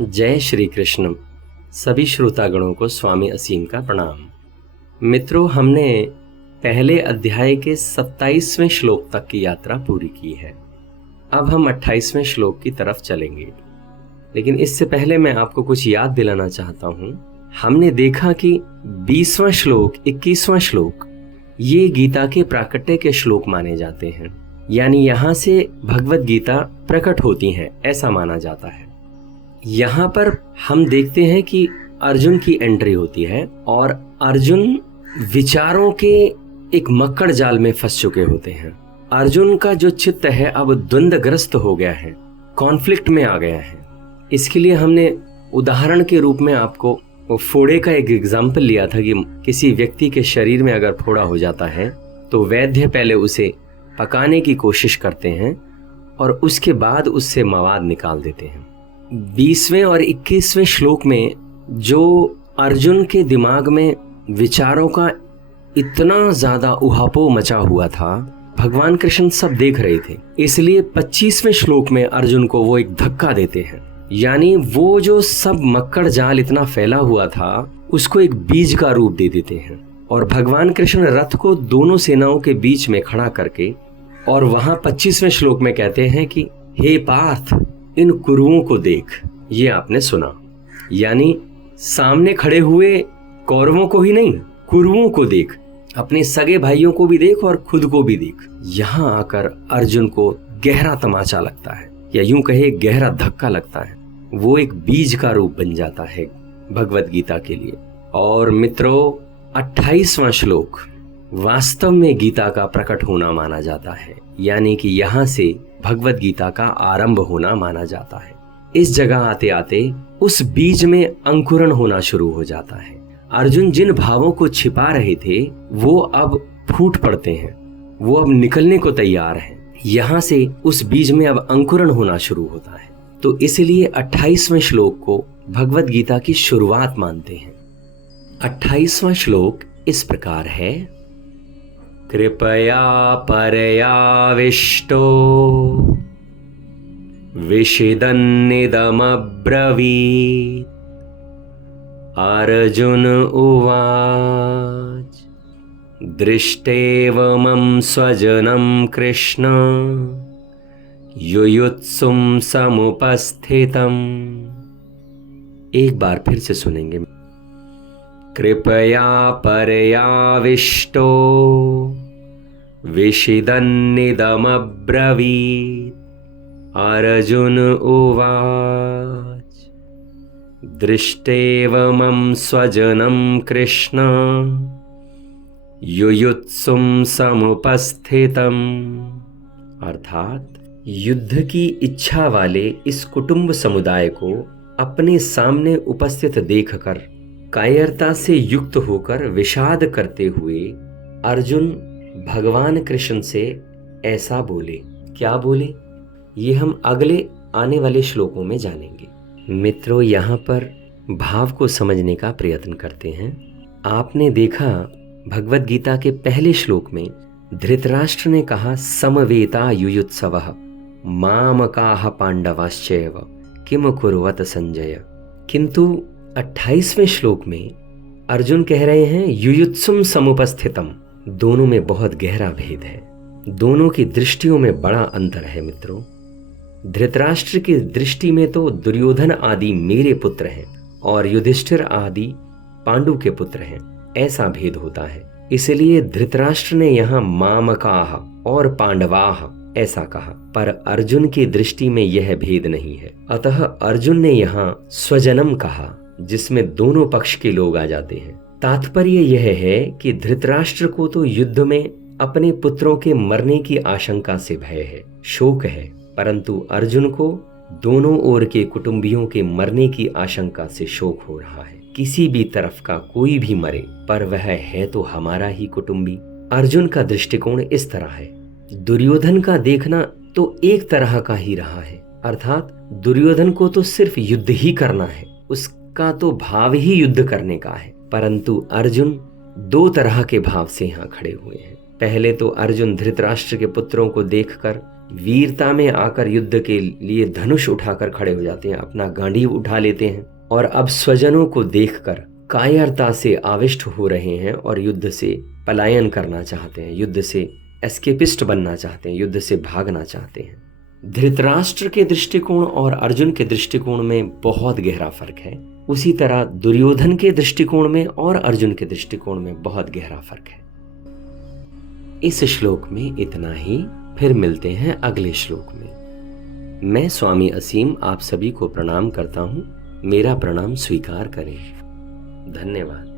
जय श्री कृष्ण। सभी श्रोतागणों को स्वामी असीम का प्रणाम। मित्रों, हमने पहले अध्याय के 27वें श्लोक तक की यात्रा पूरी की है। अब हम 28वें श्लोक की तरफ चलेंगे, लेकिन इससे पहले मैं आपको कुछ याद दिलाना चाहता हूं। हमने देखा कि 20वां श्लोक, 21वां श्लोक ये गीता के प्राकट्य के श्लोक माने जाते हैं, यानी यहाँ से भगवत गीता प्रकट होती है ऐसा माना जाता है। यहाँ पर हम देखते हैं कि अर्जुन की एंट्री होती है और अर्जुन विचारों के एक मक्कड़ जाल में फंस चुके होते हैं। अर्जुन का जो चित्त है अब द्वंद्वग्रस्त हो गया है, कॉन्फ्लिक्ट में आ गया है। इसके लिए हमने उदाहरण के रूप में आपको फोड़े का एक एग्जाम्पल लिया था कि किसी व्यक्ति के शरीर में अगर फोड़ा हो जाता है तो वैद्य पहले उसे पकाने की कोशिश करते हैं और उसके बाद उससे मवाद निकाल देते हैं। 20वें और 21वें श्लोक में जो अर्जुन के दिमाग में विचारों का इतना ज्यादा उहापोह मचा हुआ था, भगवान कृष्ण सब देख रहे थे। इसलिए 25वें श्लोक में अर्जुन को वो एक धक्का देते हैं, यानी वो जो सब मक्कड़ जाल इतना फैला हुआ था उसको एक बीज का रूप दे देते हैं। और भगवान कृष्ण रथ को दोनों सेनाओं के बीच में खड़ा करके और वहां 25वें श्लोक में कहते हैं कि हे पार्थ, इन कुरुओं को देख। ये आपने सुना, यानी सामने खड़े हुए कौरवों को ही नहीं, कुरुओं को देख, अपने सगे भाइयों को भी देख और खुद को भी देख। यहाँ आकर अर्जुन को गहरा तमाचा लगता है, या यूं कहे गहरा धक्का लगता है। वो एक बीज का रूप बन जाता है भगवत गीता के लिए। और मित्रों, 28वां श्लोक वास्तव में गीता का प्रकट होना माना जाता है, यानी कि यहाँ से भगवत गीता का आरंभ होना माना जाता है। इस जगह आते आते उस बीज में अंकुरण होना शुरू हो जाता है। अर्जुन जिन भावों को छिपा रहे थे वो अब फूट पड़ते हैं, वो अब निकलने को तैयार हैं। यहाँ से उस बीज में अब अंकुरण होना शुरू होता है। तो इसलिए 28वें श्लोक को भगवत गीता की शुरुआत मानते हैं। 28वां श्लोक इस प्रकार है। कृपया परयाविष्टो विषिदन्निदमब्रवीत्। अर्जुन उवाच दृष्टेवमं स्वजनं कृष्ण युयुत्सुं समुपस्थितम्। एक बार फिर से सुनेंगे। कृपया परयाविष्टो विषिदन्निदमब्रवीत्। अर्जुन उवाच दृष्टेवमं स्वजनं कृष्ण युयुत्सुं समुपस्थितम्। अर्थात युद्ध की इच्छा वाले इस कुटुंब समुदाय को अपने सामने उपस्थित देखकर कायरता से युक्त होकर विषाद करते हुए अर्जुन भगवान कृष्ण से ऐसा बोले। क्या बोले, ये हम अगले आने वाले श्लोकों में जानेंगे। मित्रों, यहाँ पर भाव को समझने का प्रयत्न करते हैं। आपने देखा भगवत गीता के पहले श्लोक में धृतराष्ट्र ने कहा समवेता युयुत्सवः मामकाः पांडवाश्चैव किम कुर्वत संजय। किंतु 28वें श्लोक में अर्जुन कह रहे हैं युयुत्सुम समुपस्थितम। दोनों में बहुत गहरा भेद है, दोनों की दृष्टियों में बड़ा अंतर है। मित्रों, धृतराष्ट्र की दृष्टि में तो दुर्योधन आदि मेरे पुत्र हैं और युधिष्ठिर आदि पांडु के पुत्र हैं, ऐसा भेद होता है। इसलिए धृतराष्ट्र ने यहाँ मामकाह और पांडवाह ऐसा कहा, पर अर्जुन की दृष्टि में यह भेद नहीं है। अतः अर्जुन ने यहाँ स्वजनम कहा, जिसमें दोनों पक्ष के लोग आ जाते हैं। तात्पर्य यह है कि धृतराष्ट्र को तो युद्ध में अपने पुत्रों के मरने की आशंका से भय है, शोक है, परंतु अर्जुन को दोनों ओर के कुटुंबियों के मरने की आशंका से शोक हो रहा है। किसी भी तरफ का कोई भी मरे, पर वह है तो हमारा ही कुटुंबी। अर्जुन का दृष्टिकोण इस तरह है। दुर्योधन का देखना तो एक तरह का ही रहा है, अर्थात दुर्योधन को तो सिर्फ युद्ध ही करना है, उसका तो भाव ही युद्ध करने का है। परंतु अर्जुन दो तरह के भाव से यहाँ खड़े हुए हैं। पहले तो अर्जुन धृतराष्ट्र के पुत्रों को देखकर वीरता में आकर युद्ध के लिए धनुष उठाकर खड़े हो जाते हैं, अपना गांडीव उठा लेते हैं और अब स्वजनों को देखकर कायरता से आविष्ट हो रहे हैं और युद्ध से पलायन करना चाहते हैं, युद्ध से एस्केपिस्ट बनना चाहते हैं, युद्ध से भागना चाहते हैं। धृतराष्ट्र के दृष्टिकोण और अर्जुन के दृष्टिकोण में बहुत गहरा फर्क है। उसी तरह दुर्योधन के दृष्टिकोण में और अर्जुन के दृष्टिकोण में बहुत गहरा फर्क है। इस श्लोक में इतना ही, फिर मिलते हैं अगले श्लोक में। मैं स्वामी असीम आप सभी को प्रणाम करता हूं, मेरा प्रणाम स्वीकार करें। धन्यवाद।